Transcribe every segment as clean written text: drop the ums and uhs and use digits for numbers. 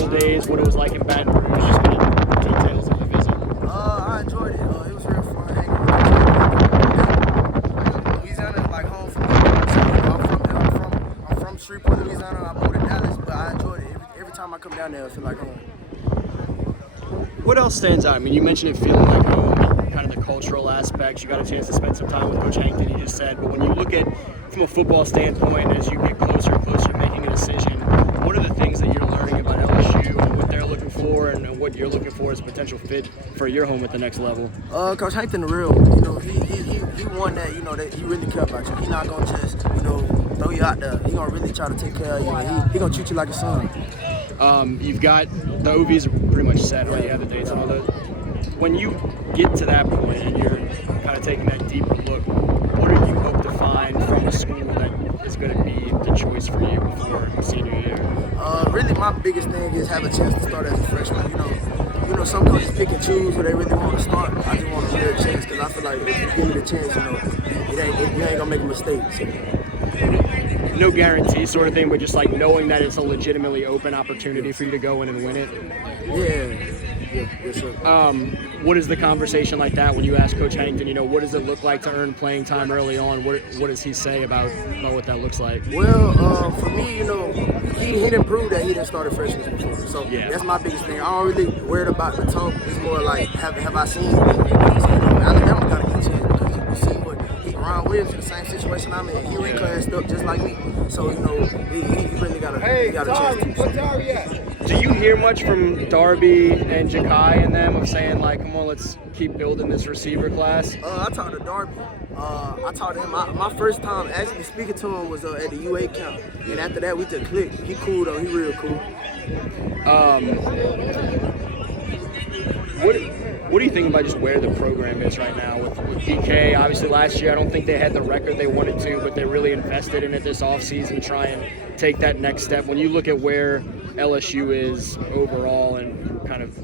couple days, what it was like in Baton Rouge, just kind of details of the visit. I enjoyed it. It was real fun hanging with the Louisiana is like home for me. So, I'm from Shreveport, Louisiana. I moved to Dallas, but I enjoyed it. Every time I come down there, I feel like home. What else stands out? I mean, you mentioned it feeling like home, kind of the cultural aspects. You got a chance to spend some time with Coach Hankton, you just said. But when you look at from a football standpoint, as you get closer and closer to making a decision, what are the things that you're learning about LSU and what they're looking for and what you're looking for as a potential fit for your home at the next level? Coach Hankton, the real, he won that, that he really care about you. He's not going to just, throw you out there. He's going to really try to take care of you. And he going to treat you like a son. You've got the OVs are pretty much set, right? You have the dates and all those. When you get to that point and you're kind of taking that deeper look, what do you hope to find from a school that is going to be the choice for you before senior year? Really, my biggest thing is have a chance to start as a freshman. Some coaches pick and choose where they really want to start. I just want a real chance because I feel like if you give me the chance, you ain't gonna make a mistake. So. No guarantee sort of thing, but just like knowing that it's a legitimately open opportunity for you to go in and win it. Yeah, yes, sir. What is the conversation like that when you ask Coach Hankton, what does it look like to earn playing time early on? What does he say about what that looks like? Well, for me, he didn't prove that he didn't start a freshman before. So that's my biggest thing. I don't really worried about the talk. It's more like, have I seen it? So, Alabama got to get a chance because you see what Ron Williams in the same situation I'm in. He reclassed up just like me. So, he really got a chance to. Do you hear much from Darby and Ja'Kai and them of saying, like, come on, let's keep building this receiver class? I talked to Darby. I talked to him. My first time actually speaking to him was at the UA camp. And after that, we just clicked. He cool, though. He real cool. What do you think about just where the program is right now with BK? Obviously, last year I don't think they had the record they wanted to, but they really invested in it this offseason to try and take that next step. When you look at where LSU is overall and kind of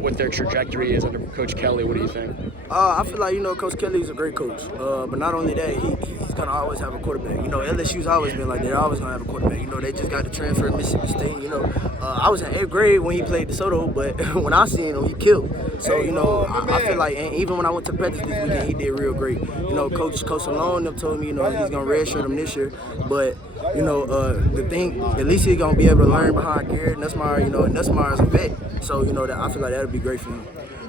what their trajectory is under Coach Kelly, what do you think? I feel like, Coach Kelly is a great coach. But not only that, he's going to always have a quarterback. LSU's always been like that. They're always going to have a quarterback. They just got the transfer at Mississippi State. I was in 8th grade when he played DeSoto, but when I seen him, he killed. So, I feel like, and even when I went to practice this weekend, he did real great. Coach Malone told me, he's going to redshirt him this year. But, the thing, at least he's going to be able to learn behind Garrett Nussmeier, and Nussmeier is a vet. So, I feel like that'll be great for him.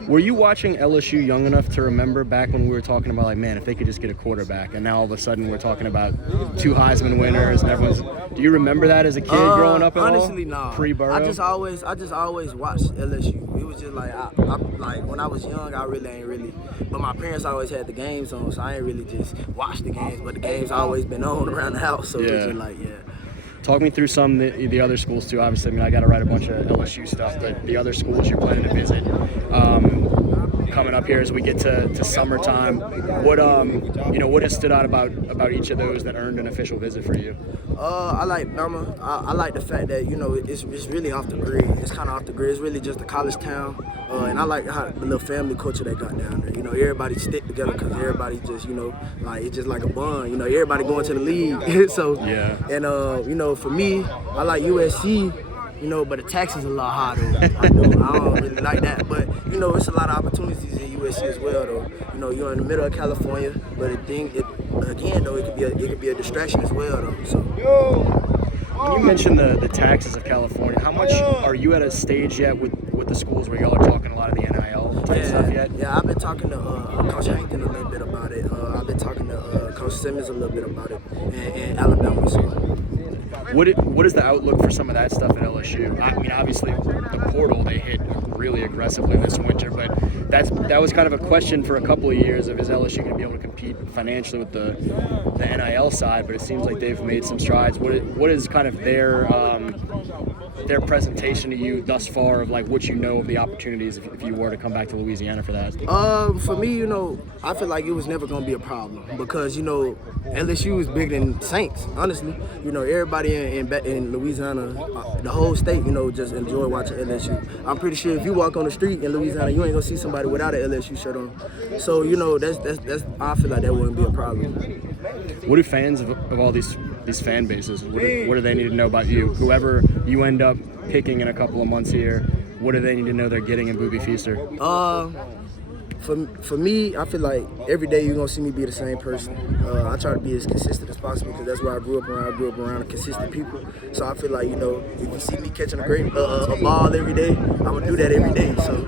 Were you watching LSU young enough to remember back when we were talking about, like, man, if they could just get a quarterback, and now all of a sudden we're talking about 2 Heisman winners and everyone's – do you remember that as a kid growing up at honestly, all? No. Pre-Burrow? I just always watched LSU. It was just like, like when I was young, I really ain't really – but my parents always had the games on, so I ain't really just watch the games, but the games always been on around the house, so it was just like, Talk me through some of the other schools too. Obviously, I mean, I got to write a bunch of LSU stuff, but the other schools you're planning to visit coming up here as we get to summertime. What what has stood out about each of those that earned an official visit for you? I like Bama. I like the fact that it's really off the grid. It's kind of off the grid. It's really just a college town, and I like how the little family culture they got down there. Everybody stick together because everybody just like it's just like a bond. Everybody going to the league. So and for me, I like USC. But the taxes are a lot higher. I don't really like that. But it's a lot of opportunities in USC as well, though. You're in the middle of California, but it could be a distraction as well, though. So. When you mentioned the taxes of California, how much are you at a stage yet with the schools where y'all are talking a lot of the NIL type stuff yet? Yeah, I've been talking to Coach Hankton a little bit about it. I've been talking to Coach Simmons a little bit about it, and Alabama. So. What is the outlook for some of that stuff at LSU? I mean, obviously, the portal they hit really aggressively this winter, but that was kind of a question for a couple of years of is LSU going to be able to compete financially with the NIL side, but it seems like they've made some strides. What is kind of their presentation to you thus far of like what you know of the opportunities if you were to come back to Louisiana for that? For me, I feel like it was never going to be a problem because, LSU is bigger than Saints, honestly. Everybody in Louisiana, the whole state, just enjoy watching LSU. I'm pretty sure if you walk on the street in Louisiana, you ain't going to see somebody without an LSU shirt on. So, that's I feel like that wouldn't be a problem. What do fans of all these these fan bases? What do they need to know about you? Whoever you end up picking in a couple of months here, what do they need to know they're getting in Boobie Feaster? For me, I feel like every day you're gonna see me be the same person. I try to be as consistent as possible because that's where I grew up around. I grew up around consistent people. So I feel like, if you see me catching a ball every day, I'm gonna do that every day. So